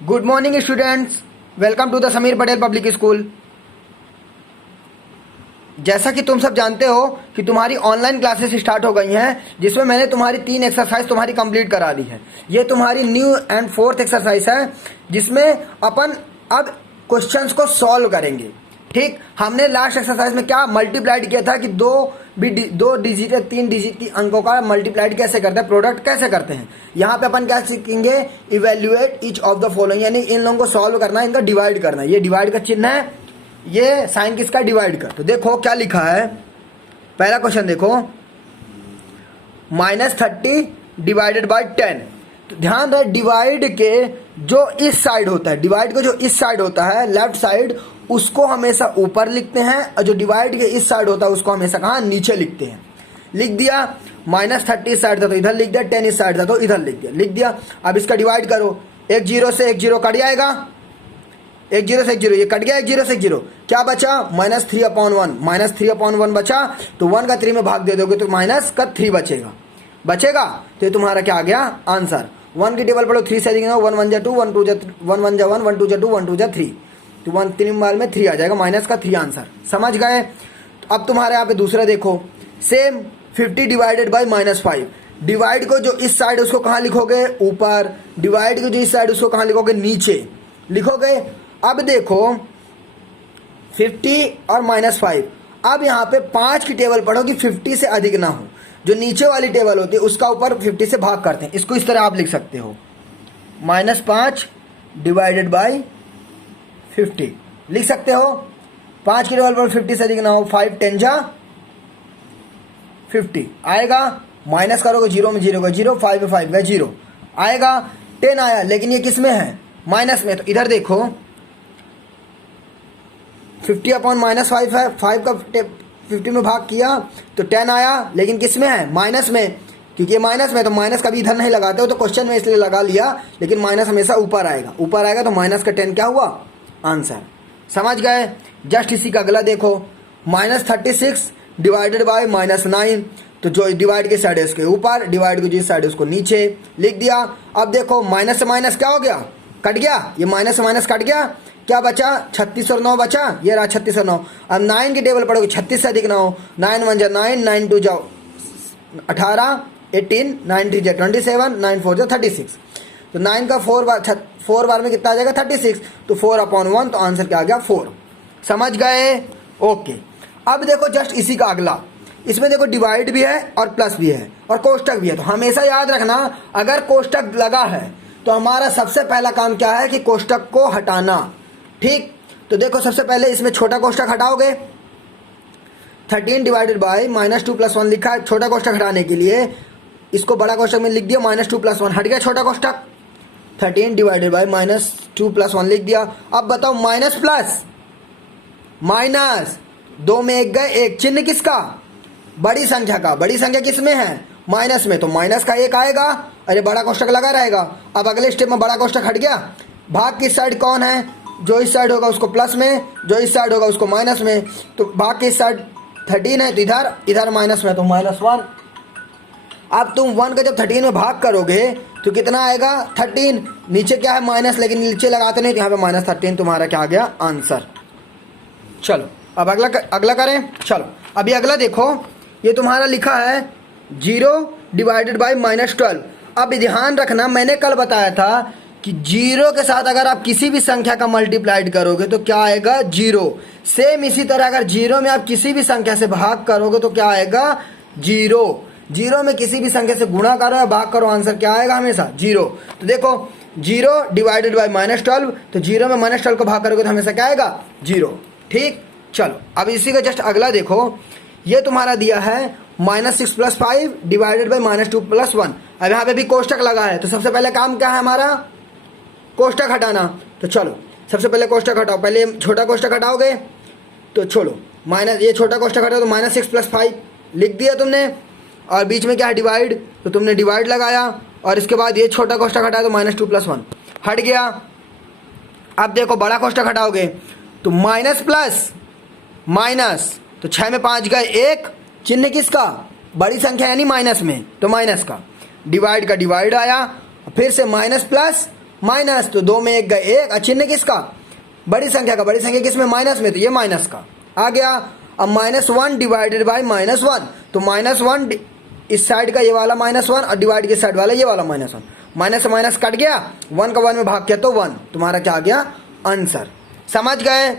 Good morning students, welcome to the Sameer Patel public school. जैसा कि तुम सब जानते हो कि तुम्हारी ऑनलाइन क्लासेस स्टार्ट हो गई हैं, जिसमें मैंने तुम्हारी 3 एक्सरसाइज तुम्हारी कंप्लीट करा दी है। ये तुम्हारी न्यू एंड 4th एक्सरसाइज है, जिसमें अपन अब क्वेश्चंस को सॉल्व करेंगे। ठीक, हमने लास्ट एक्सरसाइज में क्या मल्टीप्लाइड किया था कि दो डिजिट या 3 डिजिट की अंकों का मल्टीप्लाइड कैसे करते हैं, प्रोडक्ट कैसे करते हैं। यहाँ पे अपन क्या सीखेंगे, evaluate each of the following, यानी इन लोगों को सॉल्व करना है, इनका डिवाइड करना है। ये डिवाइड का चिन्ह है, ये साइन किसका, डिवाइड कर। तो देखो क्या लिखा है, पहला क्वेश्चन देखो, -30 डिवाइडेड बाय 10। तो ध्यान रहे, डिवाइड के जो इस साइड होता है, डिवाइड का जो इस साइड होता है लेफ्ट साइड, उसको हमेशा ऊपर लिखते हैं, और जो डिवाइड के इस साइड होता है उसको हमेशा कहाँ, नीचे लिखते हैं। लिख दिया, -30 इस साइड था तो इधर लिख दिया, 10 इस साइड था तो इधर लिख दिया। अब इसका डिवाइड करो, एक जीरो से एक जीरो कट जाएगा, एक जीरो से एक जीरो, ये कट गया, एक जीरो से एक जीरो, क्या बचा, -3/1, -3/1 बचा। तो 1 का 3 में भाग दे दोगे तो माइनस का 3 बचेगा। तो ये तुम्हारा क्या आ गया, आंसर। 1 की टेबल पढ़ो, 3 से अधिक 1 1 जा 2, 1 2 जा 1 1 जा 1, 1 2 जा 2, 1 2 जा 3, तो 1 3 बार में 3 आ जाएगा, माइनस का 3 आंसर। समझ गए। तो अब तुम्हारे यहाँ पे दूसरा देखो, सेम 50 डिवाइडेड बाई -5। डिवाइड को जो इस साइड उसको कहाँ लिखोगे, ऊपर। डिवाइड को जो इस साइड उसको कहाँ लिखोगे, नीचे लिखोगे। अब देखो 50 और -5, अब यहाँ पे 5 की टेबल पढ़ो कि 50 से अधिक ना हो। जो नीचे वाली टेबल होती है उसका ऊपर 50 से भाग करते हैं। इसको इस तरह आप लिख सकते हो, -5 डिवाइडेड बाई 50 लिख सकते हो। 5 की टेबल पर 50 से अधिक ना हो, 5 10 जा 50 आएगा, माइनस करोगे, 0 में 0 का 0, 5 में 5 का 0 आएगा। 10 आया, लेकिन ये किस में है, माइनस में। तो इधर देखो 50/-5 है, 5 का 50 में भाग किया तो 10 आया, लेकिन किस में है, माइनस में। क्योंकि ये माइनस में, तो माइनस कभी इधर नहीं लगाते हो, तो क्वेश्चन में इसलिए लगा लिया, लेकिन माइनस हमेशा ऊपर आएगा, तो माइनस का 10 क्या हुआ, आंसर। समझ गए। जस्ट इसी का अगला देखो, -36 डिवाइडेड बाय -9। तो जो डिवाइड के साइड है उसके ऊपर, डिवाइड की जिस साइड है उसको नीचे लिख दिया। अब देखो माइनस से माइनस क्या हो गया, कट गया, ये माइनस से माइनस कट गया, क्या बचा, 36 और 9 बचा, ये रहा 36 और 9। अब 9 की टेबल पढ़ोगे, 36 से अधिक ना हो, 9 1 जा 9, 9 2 जाओ 18, 18, 9 3 जा 27, 9 4 जा 36। तो 9 का 4 बार में कितना आ जाएगा, 36। तो 4/1, तो आंसर क्या आ गया, 4। समझ गए, ओके। अब देखो जस्ट इसी का अगला, इसमें देखो डिवाइड भी है और प्लस भी है और कोष्टक भी है। तो हमेशा याद रखना, अगर कोष्टक लगा है तो हमारा सबसे पहला काम क्या है कि कोष्टक को हटाना। ठीक, तो देखो सबसे पहले इसमें छोटा कोष्टक हटाओगे, 13 डिवाइडेड बाय -2 + 1 लिखा है। छोटा कोष्टक हटाने के लिए इसको बड़ा कोष्टक में लिख दिया, -2 + 1 हट गया छोटा कोष्टक। 13 डिवाइडेड बाय -2 + 1 लिख दिया। अब बताओ माइनस प्लस माइनस, 2 में 1 गए, 1 चिन्ह किसका, बड़ी संख्या का। बड़ी संख्या किस में है, माइनस में, तो माइनस का 1 आएगा, अरे बड़ा कोष्टक लगा रहेगा। अब अगले स्टेप में बड़ा कोष्टक हट गया, भाग किस साइड कौन है, जो इस साइड होगा उसको प्लस में, जो इस साइड होगा उसको माइनस में। तो भाग के इस साइड 13 है, तो इधर माइनस में, तो -1। अब तुम 1 का जब 13 में भाग करोगे तो कितना आएगा, 13। नीचे क्या है, माइनस, लेकिन नीचे लगाते नहीं, तो यहाँ पे -13 तुम्हारा क्या आ गया, आंसर। चलो अब अगला करें। चलो अभी अगला देखो, ये तुम्हारा लिखा है 0 डिवाइडेड बाई -12। अब ध्यान रखना, मैंने कल बताया था कि 0 के साथ अगर आप किसी भी संख्या का मल्टीप्लाइड करोगे तो क्या आएगा, 0। सेम इसी तरह अगर 0 में आप किसी भी संख्या से भाग करोगे तो क्या आएगा, 0। 0 में किसी भी संख्या से गुणा करो या भाग करो, आंसर क्या आएगा, हमेशा 0। तो देखो 0 डिवाइडेड बाई -12, तो 0 में -12 को भाग करोगे तो हमेशा क्या आएगा, 0। ठीक, चलो अब इसी का जस्ट अगला देखो, ये तुम्हारा दिया है -6 + 5 डिवाइडेड बाई -2 + 1। अब यहाँ पे भी कोष्टक लगा है, तो सबसे पहले काम क्या है हमारा, कोष्टक हटाना। तो चलो सबसे पहले कोष्टक हटाओ, पहले छोटा कोष्टक हटाओगे तो छोड़ो, माइनस, ये छोटा कोष्टक हटाओ तो -6 + 5 लिख दिया तुमने, और बीच में क्या है, डिवाइड, तो तुमने डिवाइड लगाया, और इसके बाद ये छोटा कोष्टक हटाया तो -2 + 1 हट गया। अब देखो बड़ा कोष्टक हटाओगे तो माइनस प्लस माइनस, तो 6 में 5 गए, 1 चिन्ह किसका, बड़ी संख्या यानी माइनस में, तो माइनस का, डिवाइड का डिवाइड आया, फिर से माइनस प्लस माइनस, तो 2 में 1 गए 1, चिन्ह किसका, बड़ी संख्या का, बड़ी संख्या किसमें, माइनस में, तो ये माइनस का आ गया। अब -1 डिवाइडेड बाई -1, तो -1 इस साइड का ये वाला -1 और डिवाइड के साइड वाला ये वाला -1, माइनस से माइनस कट गया, 1 का 1 में भाग किया तो 1, तुम्हारा क्या आ गया आंसर। समझ गए।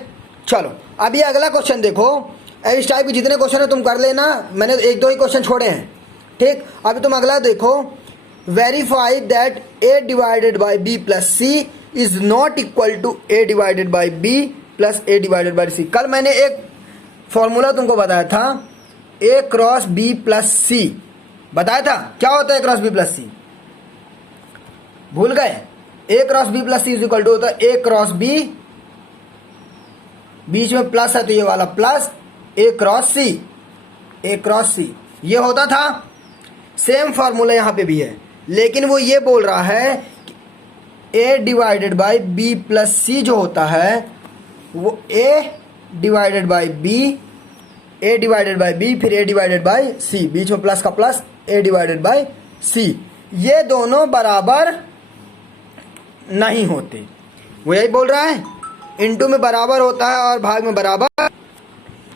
चलो अब ये अगला क्वेश्चन देखो, इस टाइप के जितने क्वेश्चन है तुम कर लेना, मैंने 1-2 ही क्वेश्चन छोड़े हैं, ठीक। अभी तुम अगला देखो, verify that a divided by b plus c is not equal to a divided by b plus a divided by c. कल मैंने एक फॉर्मूला तुमको बताया था, a cross b plus c बताया था, क्या होता है a cross b plus c, भूल गए। a cross b plus c is equal to होता है a क्रॉस b, बीच में प्लस है तो ये वाला प्लस a क्रॉस सी, ये होता था। सेम फॉर्मूला यहाँ पे भी है, लेकिन वो ये बोल रहा है कि a divided by b plus c जो होता है वो a डिवाइडेड बाई b फिर a डिवाइडेड बाई c, बीच में प्लस का plus a divided by c, ये दोनों बराबर नहीं होते। वो यही बोल रहा है, इनटू में बराबर होता है और भाग में बराबर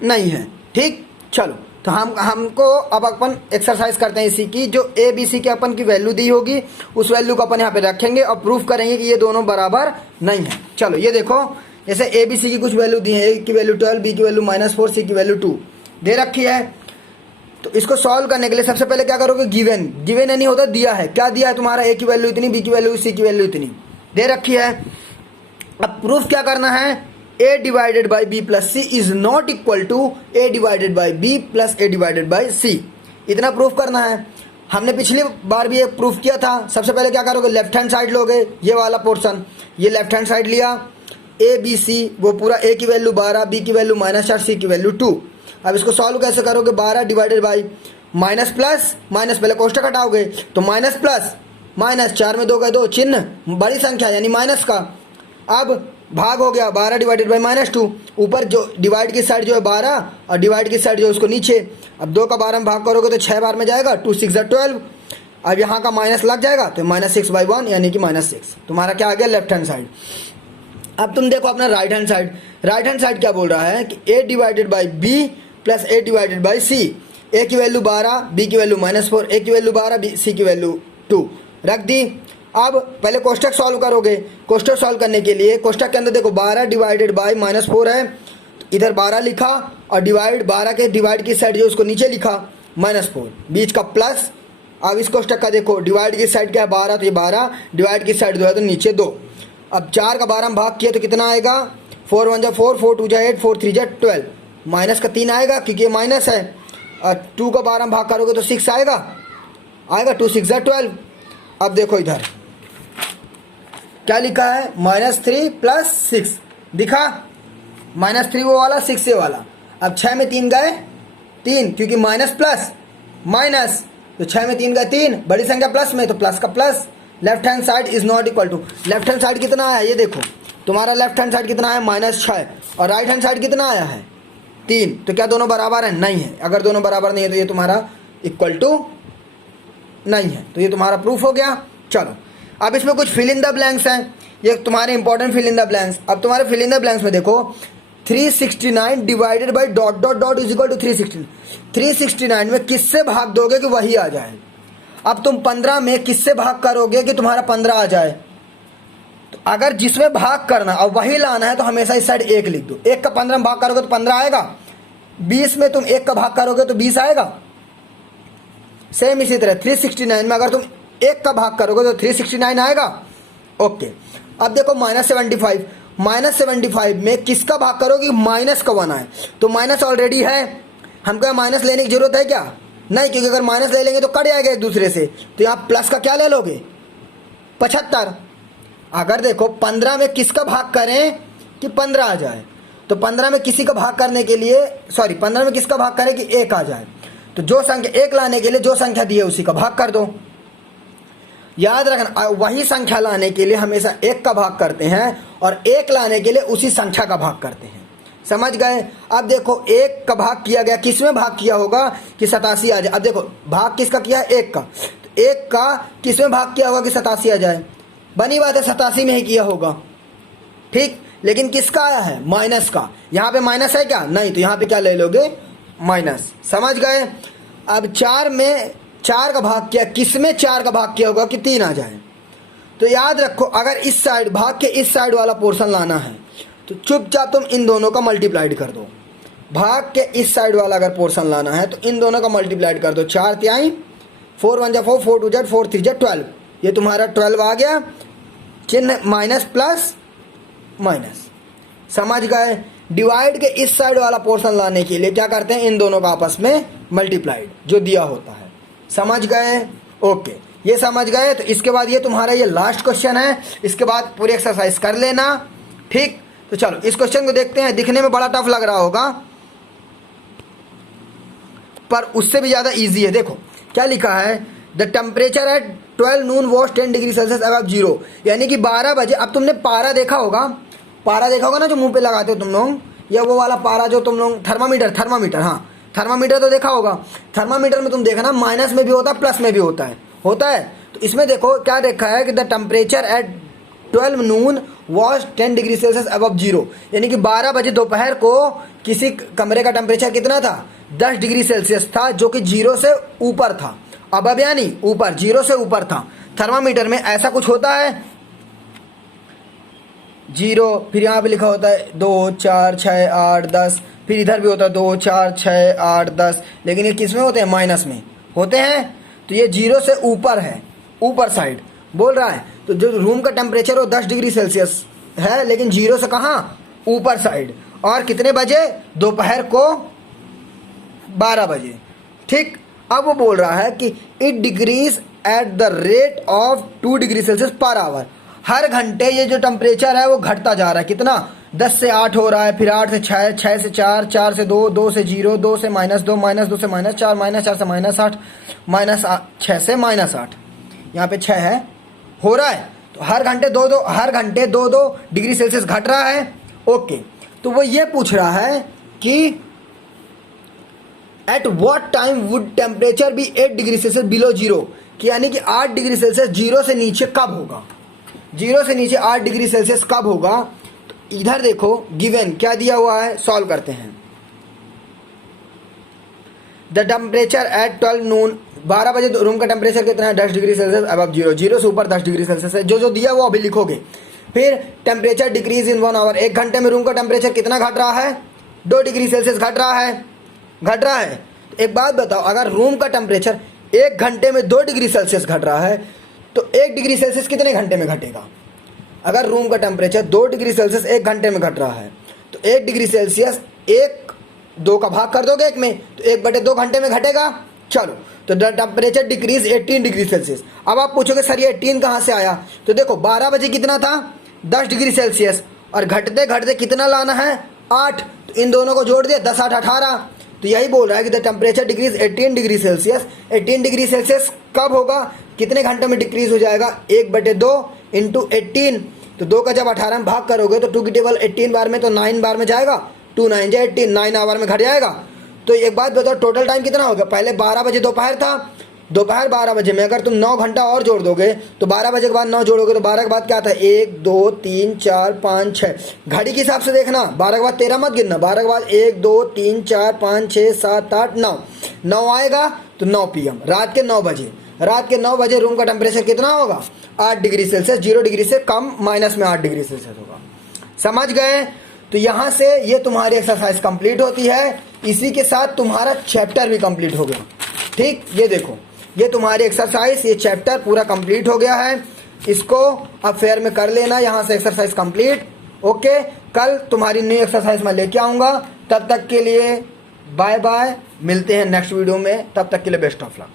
नहीं है, ठीक। चलो तो हमको अब अपन एक्सरसाइज करते हैं इसी की, जो ए बी सी के अपन की वैल्यू दी होगी उस वैल्यू को अपन यहाँ पे रखेंगे और प्रूफ करेंगे कि ये दोनों बराबर नहीं है। चलो ये देखो, जैसे ए बी सी की कुछ वैल्यू दी है, ए की वैल्यू 12, बी की वैल्यू -4, सी की वैल्यू 2 दे रखी है। तो इसको सॉल्व करने के लिए सबसे पहले क्या करोगे, गिवन नहीं होता, दिया है, क्या दिया है तुम्हारा, ए की वैल्यू इतनी, बी की वैल्यू, सी की वैल्यू इतनी दे रखी है। अब प्रूफ क्या करना है, a divided by B plus c is not equal to a divided by B plus a divided by c, इतना प्रूफ करना है। हमने पिछली बार भी एक प्रूफ किया था। सबसे पहले क्या करोगे, लेफ्ट हैंड साइड लोगे, ये वाला पोर्शन, ये लेफ्ट हैंड साइड लिया, a b c वो पूरा, a की वैल्यू 12, b की वैल्यू -4, c की वैल्यू 2। अब इसको सॉल्व कैसे करोगे, 12 divided by minus plus minus, पहले कोष्ठक हटाओगे तो माइनस प्लस माइनस, 4 में 2 गए 2, चिन्ह बड़ी संख्या यानी माइनस का। अब भाग हो गया 12 डिवाइडेड बाई -2, ऊपर जो डिवाइड की साइड जो है 12 और डिवाइड की साइड जो है उसको नीचे। अब 2 का 12 में भाग करोगे तो 6 बार में जाएगा, 2 6 12। अब यहाँ का माइनस लग जाएगा तो -6/1 यानी कि -6, तुम्हारा क्या आ गया लेफ्ट हैंड साइड। अब तुम देखो अपना राइट हैंड साइड क्या बोल रहा है कि a divided by B plus a divided by C, a की वैल्यू 12, b की वैल्यू -4, a की वैल्यू 12, c की वैल्यू 2 रख दी। अब पहले कोष्ठक सॉल्व करोगे, कोष्ठक सॉल्व करने के लिए कोष्ठक के अंदर देखो 12 डिवाइडेड बाई -4 है, तो इधर 12 लिखा और डिवाइड 12 के डिवाइड की साइड जो उसको नीचे लिखा -4, बीच का प्लस। अब इस कोष्ठक का देखो, डिवाइड की साइड क्या है 12, तो ये 12, डिवाइड की साइड 2 है तो नीचे 2। अब 4 का 12 में भाग किया तो कितना आएगा, 4 1 जा 4, 4 2 जा 8, 4 3 जा 12, माइनस का 3 आएगा क्योंकि ये माइनस है। और 2 का 12 में भाग करोगे तो 6 आएगा 2 6 जा 12। अब देखो इधर क्या लिखा है, -3 + 6 दिखा, -3 वो वाला 6 ये वाला। अब 6 में 3 गए 3, क्योंकि माइनस प्लस माइनस, तो 6 में 3 गए 3, बड़ी संख्या प्लस में तो प्लस का plus. Left hand side is not equal to, left hand side कितना आया ये देखो, तुम्हारा लेफ्ट हैंड साइड कितना है -6 और राइट हैंड साइड कितना आया है 3, तो क्या दोनों बराबर है, नहीं है। अगर दोनों बराबर नहीं है तो ये तुम्हारा इक्वल टू नहीं है, तो ये तुम्हारा प्रूफ हो गया। चलो अब इसमें कुछ फिल इन द ब्लैंक्स हैं, ये तुम्हारे important fill in the blanks. अब तुम्हारे फिल इन द ब्लैंक्स में देखो 369 divided by dot dot dot is equal to 369, 369 में किससे भाग दोगे कि वही आ जाए। अब तुम 15 में किससे भाग करोगे कि तुम्हारा 15 आ जाए, तो अगर जिसमें भाग करना और वही लाना है तो हमेशा इस साइड 1 लिख दो। 1 का 15 में भाग करोगे तो 15 आएगा, 20 में तुम 1 का भाग करोगे तो 20 आएगा। सेम इसी तरह 369 में अगर तुम 1 का भाग करोगे तो 369 आएगा। ओके अब देखो -75 में किसका भाग करोगे, माइनस का 1 आए, तो माइनस ऑलरेडी है, हमको यहाँ माइनस लेने की जरूरत है क्या, नहीं, क्योंकि अगर माइनस ले लेंगे तो कट जाएगा एक दूसरे से, तो यहाँ प्लस का क्या ले लोगे 75। अगर देखो 15 में किसका भाग करें कि 15 आ जाए, तो 15 में किसी का भाग करने के लिए 15 में किसका भाग करें कि 1 आ जाए, तो जो संख्या 1 लाने के लिए जो संख्या दी है उसी का भाग कर दो। याद रखना वही संख्या लाने के लिए हमेशा 1 का भाग करते हैं और 1 लाने के लिए उसी संख्या का भाग करते हैं, समझ गए। अब देखो 1 का भाग किया गया, किसमें भाग किया होगा कि 87 आ जाए। अब देखो भाग किसका किया है 1 का, तो 1 का किसमें भाग किया होगा कि 87 आ जाए, बनी बात है 87 में ही किया होगा, ठीक। लेकिन किसका आया है? माइनस का। यहाँ पे माइनस है क्या? नहीं, तो यहाँ पे क्या ले लोगे? माइनस। समझ गए? अब 4 में 4 का भाग किया, किस में 4 का भाग किया होगा कि 3 आ जाए। तो याद रखो, अगर इस साइड भाग के इस साइड वाला पोर्शन लाना है तो चुपचाप तुम इन दोनों का मल्टीप्लाइड कर दो। भाग के इस साइड वाला अगर पोर्शन लाना है तो इन दोनों का मल्टीप्लाइड कर दो। 4 तिहाई, 4 1 जा 4, 4 2 जा 4 3 जा 12, ये तुम्हारा 12 आ गया। चिन्ह माइनस प्लस माइनस। समझ गए? डिवाइड के इस साइड वाला पोर्शन लाने के लिए क्या करते हैं? इन दोनों का आपस में मल्टीप्लाइड जो दिया होता है। समझ गए? ओके, ये समझ गए। तो इसके बाद ये तुम्हारा ये लास्ट क्वेश्चन है, इसके बाद पूरी एक्सरसाइज कर लेना, ठीक। तो चलो इस क्वेश्चन को देखते हैं। दिखने में बड़ा टफ लग रहा होगा पर उससे भी ज़्यादा इजी है। देखो क्या लिखा है, the temperature at 12 Noon was 10 degree Celsius above zero, यानी कि 12 बजे। अब तुमने पारा देखा होगा, पारा देखा होगा ना जो मुंह पे लगाते हो तुम लोग, या वो वाला पारा जो तुम लोग थर्मामीटर, हाँ थर्मामीटर तो देखा होगा। थर्मामीटर में तुम देखना माइनस में भी होता है प्लस में भी होता है। तो इसमें देखो क्या देखा है कि the temperature at 12 Noon was 10 degree Celsius above zero, यानी कि 12 बजे दोपहर को किसी कमरे का टेम्परेचर कितना था? 10 डिग्री सेल्सियस था, जो कि जीरो से ऊपर था। अबव यानी ऊपर, जीरो से ऊपर था। थर्मामीटर में ऐसा कुछ होता है, जीरो, फिर यहाँ पे लिखा होता है 2 4 6 8 10, फिर इधर भी होता है 2 4 6 8 10, लेकिन ये किस में होते हैं? माइनस में होते हैं। तो ये जीरो से ऊपर है, ऊपर साइड बोल रहा है। तो जो रूम का टेम्परेचर वो 10 डिग्री सेल्सियस है, लेकिन जीरो से कहाँ? ऊपर साइड। और कितने बजे? दोपहर को 12 बजे, ठीक। अब वो बोल रहा है कि it decrease at the rate of 2 degree Celsius per hour. हर घंटे ये जो टेम्परेचर है वो घटता जा रहा है। कितना? 10 से 8 हो रहा है, फिर 8 से 6, 6 से 4, 4 से 2, 2 से 0, 2 से -2, -2 से -4, -4 से -8, -6 से -8, यहाँ पे 6 है, हो रहा है। तो हर घंटे 2-2 डिग्री सेल्सियस घट रहा है। ओके, तो वो ये पूछ रहा है कि at what time would temperature be 8 degree Celsius below zero, कि यानी कि 8 डिग्री सेल्सियस जीरो से नीचे कब होगा? जीरो से नीचे 8 डिग्री सेल्सियस कब होगा? तो इधर देखो गिवन क्या दिया हुआ है, सॉल्व करते हैं। द टेम्परेचर एट 12 नून, 12 बजे रूम का टेम्परेचर कितना है? 10 degree Celsius above zero, zero से ऊपर 10 डिग्री सेल्सियस है। जो दिया वो अभी लिखोगे। फिर टेम्परेचर डिक्रीज इन 1 आवर, 1 घंटे में रूम का टेम्परेचर कितना घट रहा है? 2 डिग्री सेल्सियस घट रहा है। तो एक बात बताओ, अगर रूम का टेम्परेचर 1 घंटे में 2 डिग्री सेल्सियस घट रहा है तो 1 डिग्री सेल्सियस कितने घंटे में घटेगा? अगर रूम का टेम्परेचर 2 डिग्री सेल्सियस 1 घंटे में घट रहा है तो 1 डिग्री सेल्सियस 2 का भाग कर दोगे 1 में, तो 1/2 घंटे में घटेगा। चलो, तो the temperature decrease 18 degree Celsius. अब आप पूछोगे सर ये 18 कहाँ से आया? तो देखो 12 बजे कितना था? 10 डिग्री सेल्सियस, और घटते घटते कितना लाना है? 8। तो इन दोनों को जोड़ दिया, 10 8 18। तो यही बोल रहा है कि the temperature decrease 18 degree Celsius. 18 degree Celsius कब होगा? कितने घंटे में डिक्रीज हो जाएगा? 1/2 इंटू 18। तो 2 का जब 18 में भाग करोगे तो 2 की टेबल 18 बार में तो 9 बार में जाएगा, 2 9 जा 18, 9 आवर में घट जाएगा। तो एक बात बताओ, टोटल टाइम कितना होगा? पहले 12 बजे दोपहर था, दोपहर 12 बजे में अगर तुम 9 घंटा और जोड़ दोगे तो 12 बजे के बाद 9 जोड़ोगे तो 12 के बाद क्या था? 1 2 3 4 5 6। घड़ी के हिसाब से देखना, 12 के बाद 13 मत गिनना, 12 के बाद 1 2 3 4 5 6 7 8 9, 9 आएगा तो 9 PM, रात के 9 बजे। रात के 9 बजे रूम का टेम्परेचर कितना होगा? 8 डिग्री सेल्सियस, 0 डिग्री से कम, माइनस में 8 डिग्री सेल्सियस होगा। समझ गए? तो यहाँ से ये तुम्हारी एक्सरसाइज कंप्लीट होती है। इसी के साथ तुम्हारा चैप्टर भी कंप्लीट हो गया, ठीक। ये देखो, ये तुम्हारी एक्सरसाइज, ये चैप्टर पूरा कंप्लीट हो गया है। इसको अब फेयर में कर लेना, यहाँ से एक्सरसाइज कंप्लीट। ओके, कल तुम्हारी न्यू एक्सरसाइज मैं लेके आऊँगा। तब तक के लिए बाय बाय, मिलते हैं नेक्स्ट वीडियो में। तब तक के लिए बेस्ट ऑफ लक।